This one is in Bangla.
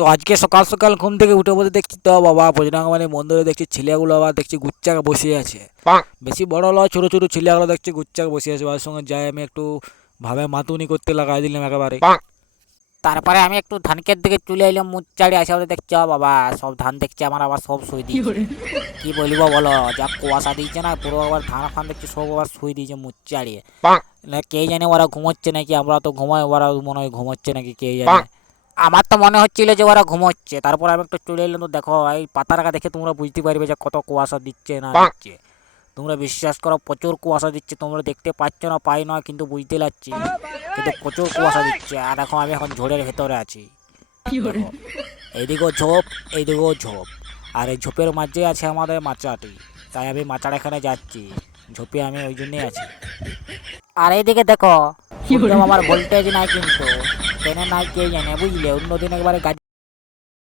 তো আজকে সকাল সকাল ঘুম থেকে উঠে বলতে দেখছি তো বাবা বজরঙ্গবলী মন্দিরে দেখছি ছেলেগুলো আবার দেখছি গুচ্চাকে বসে আছে। বেশি বড় নয়, ছোট ছোট ছেলেগুলো দেখছি গুচ্চাকে বসে আছে। ওর সঙ্গে যাই আমি একটু ভাবে মাতুনি করতে লাগাই দিলাম একেবারে। তারপরে আমি একটু ধানক্ষেত দিকে চলে এলাম, মুচ্চাড়ি আসে ওদের দেখছি বাবা সব ধান দেখছি আমার আবার সব শুই দিয়েছে। কি বলবো বলো, যা কুয়াশা দিয়েছে না, পুরো আবার ধান ফান দেখছি সব আবার শুই দিয়েছে মুচ্চাড়িয়ে। না কে জানে ওরা ঘুমোচ্ছে নাকি, আমরা তো ঘুমাই, ওরা মনে হয় ঘুমোচ্ছে নাকি কে জানে। আমার তো মনে হচ্ছিল যে ওরা ঘুমোচ্ছে। তারপর আমি একটু চলে এলাম, তো দেখো এই পাতাটাকে দেখে তোমরা বুঝতে পারবে যে কত কুয়াশা দিচ্ছে না দিচ্ছে। তোমরা বিশ্বাস করো প্রচুর কুয়াশা দিচ্ছে, তোমরা দেখতে পাচ্ছ না পাই না কিন্তু বুঝতে পারছি, কিন্তু প্রচুর কুয়াশা দিচ্ছে। আর এখন আমি এখন ঝোড়ের ভেতরে আছি। দেখো এইদিকেও ঝোপ, এইদিকেও ঝোপ, আর এই ঝোপের মাঝে আছে আমাদের মাচাটি। তাই আমি মাচার এখানে যাচ্ছি, ঝোপে আমি ওই জন্যই আছি। আর এইদিকে দেখো আমার ভোল্টেজ নাই কিন্তু কেন নাই কে জানে, বুঝলে অন্যদিন একবারে গাছ